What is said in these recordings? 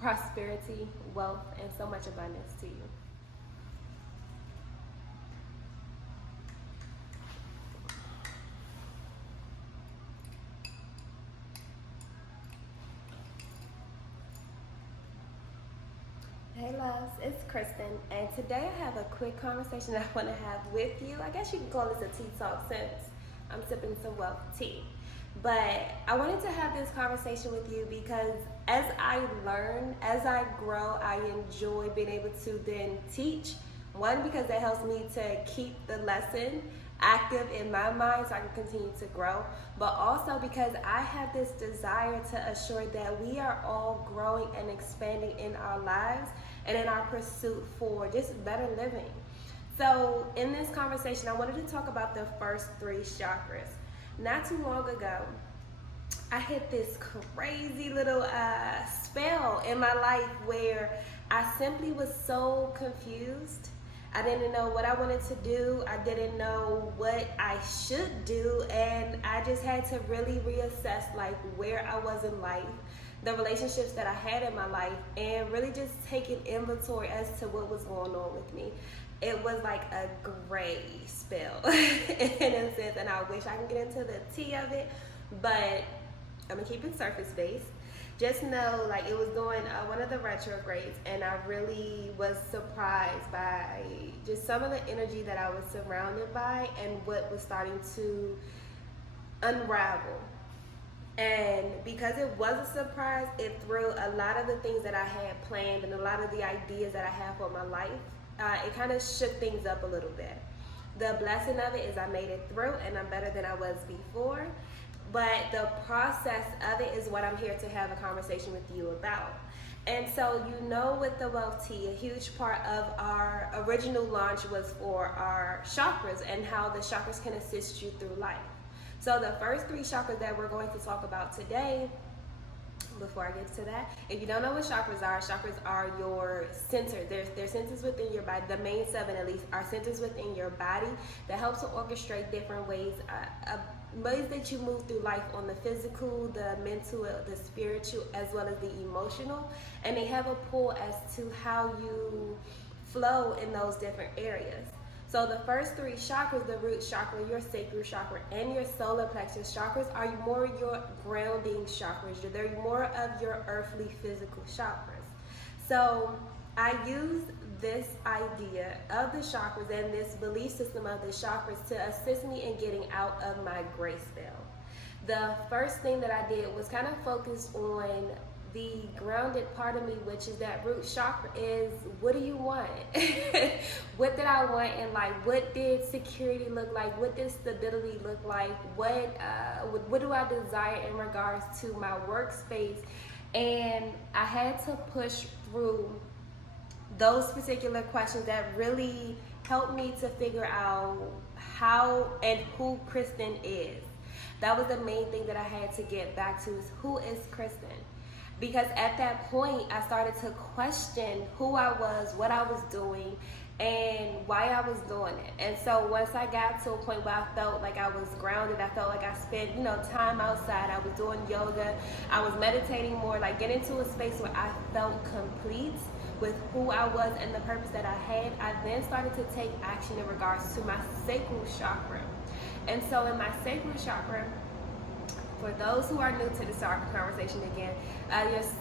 prosperity, wealth, and so much abundance to you. Hey loves, it's Kristen, and today I have a quick conversation that I want to have with you. I guess you can call this a tea talk since I'm sipping some wealth tea. But I wanted to have this conversation with you because as I learn, as I grow, I enjoy being able to then teach. One, because that helps me to keep the lesson active in my mind so I can continue to grow, but also because I have this desire to assure that we are all growing and expanding in our lives and in our pursuit for just better living. So in this conversation, I wanted to talk about the first 3 chakras. Not too long ago, I hit this crazy little spell in my life where I simply was so confused. I didn't know what I wanted to do. I didn't know what I should do. And I just had to really reassess like where I was in life, the relationships that I had in my life, and really just take an inventory as to what was going on with me. It was like a gray spell in a sense, and I wish I could get into the tea of it, but I'm gonna keep it surface based. Just know, like, it was during one of the retrogrades, and I really was surprised by just some of the energy that I was surrounded by and what was starting to unravel. And because it was a surprise, it threw a lot of the things that I had planned and a lot of the ideas that I have for my life. It kind of shook things up a little bit. The blessing of it is I made it through, and I'm better than I was before. But the process of it is what I'm here to have a conversation with you about. And so, you know, with the wealth tea, a huge part of our original launch was for our chakras and how the chakras can assist you through life. So the first 3 chakras that we're going to talk about today, before I get to that, if you don't know what chakras are your centers. They're centers within your body. The main 7 at least are centers within your body that helps to orchestrate different ways that you move through life on the physical, the mental, the spiritual, as well as the emotional. And they have a pull as to how you flow in those different areas. So the first 3 chakras, the root chakra, your sacral chakra, and your solar plexus chakras are more your grounding chakras. They're more of your earthly physical chakras. So I use this idea of the chakras and this belief system of the chakras to assist me in getting out of my gray spell. The first thing that I did was kind of focus on the grounded part of me, which is that root chakra, is what do you want? What did I want in life? What did security look like? What did stability look like? What do I desire in regards to my workspace? And I had to push through those particular questions that really helped me to figure out how and who Kristen is. That was the main thing that I had to get back to, is who is Kristen? Because at that point, I started to question who I was, what I was doing, and why I was doing it. And so once I got to a point where I felt like I was grounded, I felt like I spent, time outside, I was doing yoga, I was meditating more, like getting to a space where I felt complete with who I was and the purpose that I had, I then started to take action in regards to my sacral chakra. And so in my sacral chakra, for those who are new to the chakra conversation again,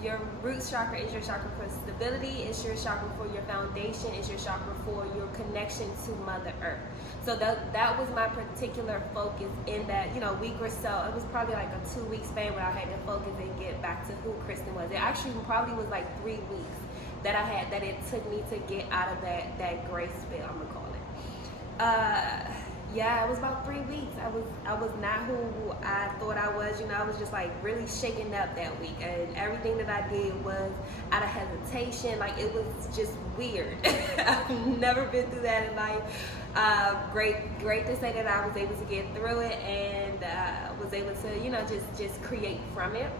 your root chakra is your chakra for stability, it's your chakra for your foundation, it's your chakra for your connection to Mother Earth. So that was my particular focus in that, week or so. It was probably like a 2-week span where I had to focus and get back to who Kristen was. It actually probably was like 3 weeks that it took me to get out of that gray spell, I'm gonna call it. Yeah, it was about 3 weeks. I was not who I thought I was. I was just like really shaken up that week, and everything that I did was out of hesitation. Like, it was just weird. I've never been through that in life. Great to say that I was able to get through it and was able to just create from it.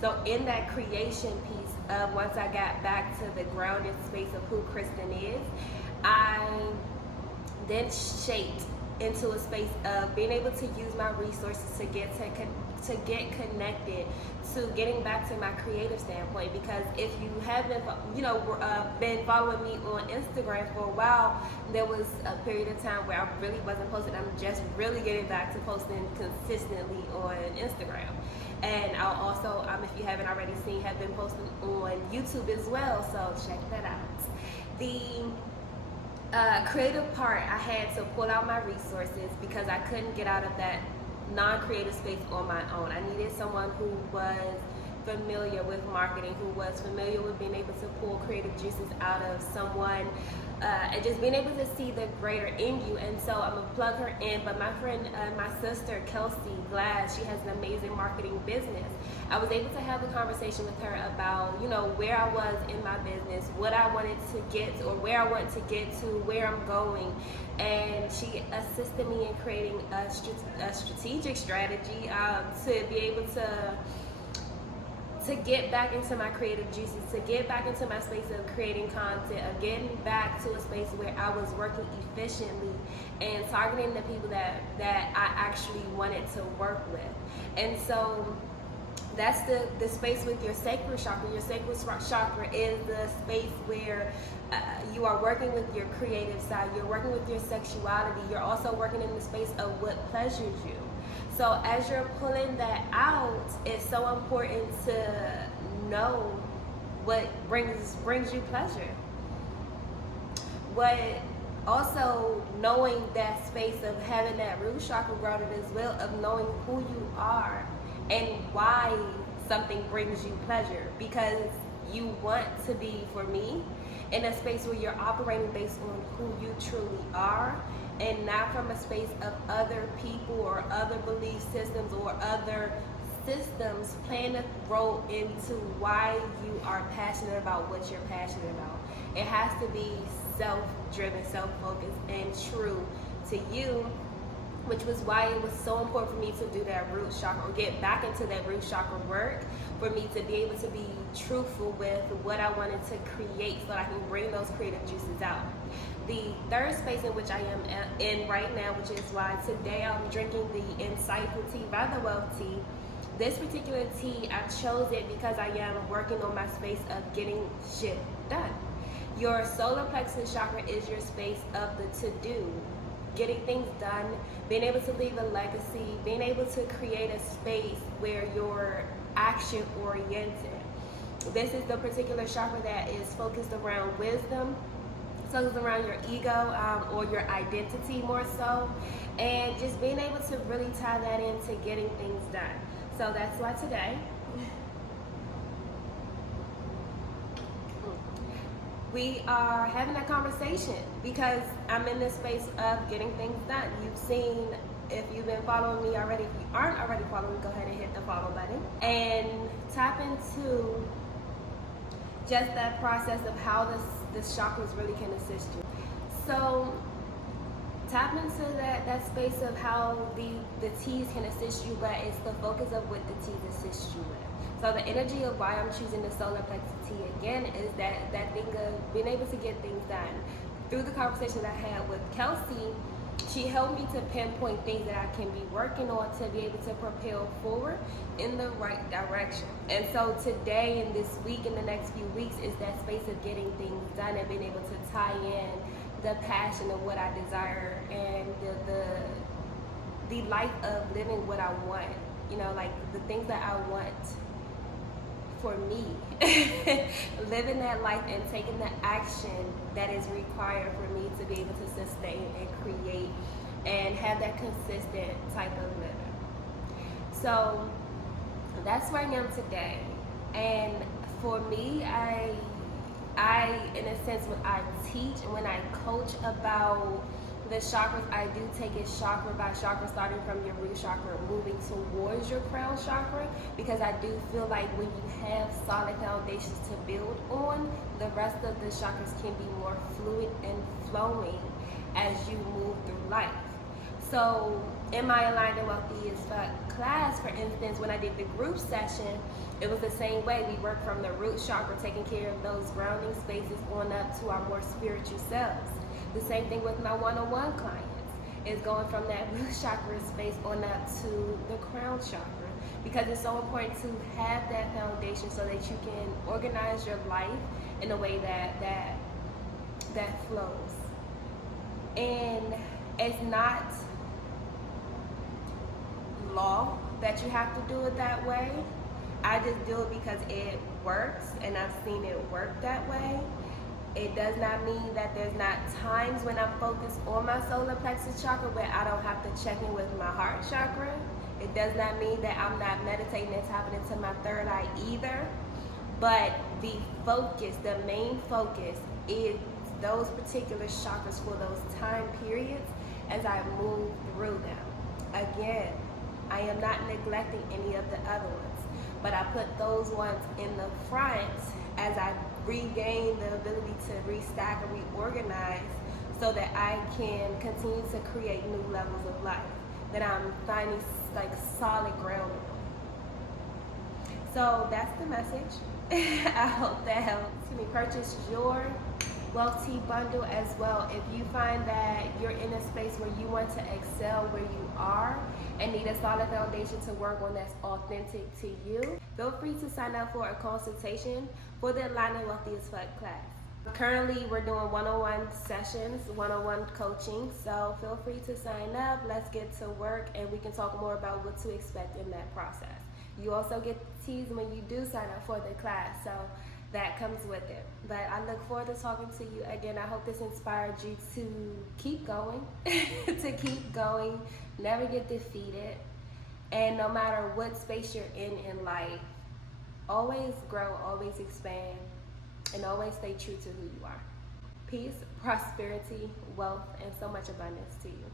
So in that creation piece of once I got back to the grounded space of who Kristen is, I then shaped into a space of being able to use my resources to get to to get connected, to getting back to my creative standpoint. Because if you haven't, been following me on Instagram for a while, there was a period of time where I really wasn't posting. I'm just really getting back to posting consistently on Instagram. And I'll also, if you haven't already seen, have been posting on YouTube as well, so check that out. The creative part, I had to pull out my resources because I couldn't get out of that non-creative space on my own. I needed someone who was familiar with marketing, who was familiar with being able to pull creative juices out of someone, and just being able to see the greater in you. And so I'm gonna plug her in. But my friend, my sister Kelsey Glass, she has an amazing marketing business. I was able to have a conversation with her about, where I was in my business, what I wanted to get, or where I wanted to get to, where I'm going. And she assisted me in creating a strategic strategy to be able to get back into my creative juices, to get back into my space of creating content, of getting back to a space where I was working efficiently and targeting the people that I actually wanted to work with. And so that's the space with your sacral chakra. Your sacral chakra is the space where you are working with your creative side, you're working with your sexuality, you're also working in the space of what pleasures you. So as you're pulling that out, it's so important to know what brings you pleasure. What also knowing that space of having that root chakra grounded as well, of knowing who you are and why something brings you pleasure. Because you want to be, for me, in a space where you're operating based on who you truly are, and not from a space of other people or other belief systems or other systems playing a role into why you are passionate about what you're passionate about. It has to be self-driven, self-focused, and true to you, which was why it was so important for me to do that root chakra, or get back into that root chakra work, for me to be able to be truthful with what I wanted to create so that I can bring those creative juices out. The third space in which I am in right now, which is why today I'm drinking the Insightful Tea by The Wealth Tea. This particular tea, I chose it because I am working on my space of getting shit done. Your solar plexus chakra is your space of the to-do, getting things done, being able to leave a legacy, being able to create a space where you're action-oriented. This is the particular chakra that is focused around wisdom, focused around your ego, or your identity more so, and just being able to really tie that into getting things done. So that's why today we are having a conversation, because I'm in this space of getting things done. You've seen, if you've been following me already, if you aren't already following me, go ahead and hit the follow button and tap into just that process of how this chakras really can assist you. So tap into that space of how the teas can assist you, but it's the focus of what the teas assist you with. So the energy of why I'm choosing the solar plexus tea again is that thing of being able to get things done. Through the conversation that I had with Kelsey, she helped me to pinpoint things that I can be working on to be able to propel forward in the right direction. And so today and this week and the next few weeks is that space of getting things done and being able to tie in the passion of what I desire and the life of living what I want. Like the things that I want for me, living that life and taking the action that is required for me to be able to sustain and create and have that consistent type of living. So that's where I am today. And for me, I in a sense, when I teach and when I coach about the chakras, I do take it chakra by chakra, starting from your root chakra, moving towards your crown chakra, because I do feel like when you have solid foundations to build on, the rest of the chakras can be more fluid and flowing as you move through life. So in my Aligned and Wealthy as Fuck class, for instance, when I did the group session, it was the same way. We worked from the root chakra, taking care of those grounding spaces, on up to our more spiritual selves. The same thing with my one-on-one clients, is going from that root chakra space on up to the crown chakra, because it's so important to have that foundation so that you can organize your life in a way that flows. And it's not law that you have to do it that way. I just do it because it works and I've seen it work that way. It does not mean that there's not times when I'm focused on my solar plexus chakra where I don't have to check in with my heart chakra. It does not mean that I'm not meditating and tapping into my third eye either. But the focus, the main focus is those particular chakras for those time periods as I move through them. Again, I am not neglecting any of the other ones, but I put those ones in the front as I regain the ability to restack and reorganize so that I can continue to create new levels of life that I'm finding like solid ground on. So that's the message. I hope that helps. Purchase your Wealth Tea bundle as well. If you find that you're in a space where you want to excel where you are and need a solid foundation to work on that's authentic to you, feel free to sign up for a consultation for the Atlanta Wealthy as Fuck class. Currently, we're doing one-on-one sessions, one-on-one coaching, so feel free to sign up. Let's get to work and we can talk more about what to expect in that process. You also get teas when you do sign up for the class, so that comes with it. But I look forward to talking to you again. I hope this inspired you to keep going, to keep going, never get defeated, and no matter what space you're in life, always grow, always expand, and always stay true to who you are. Peace, prosperity, wealth, and so much abundance to you.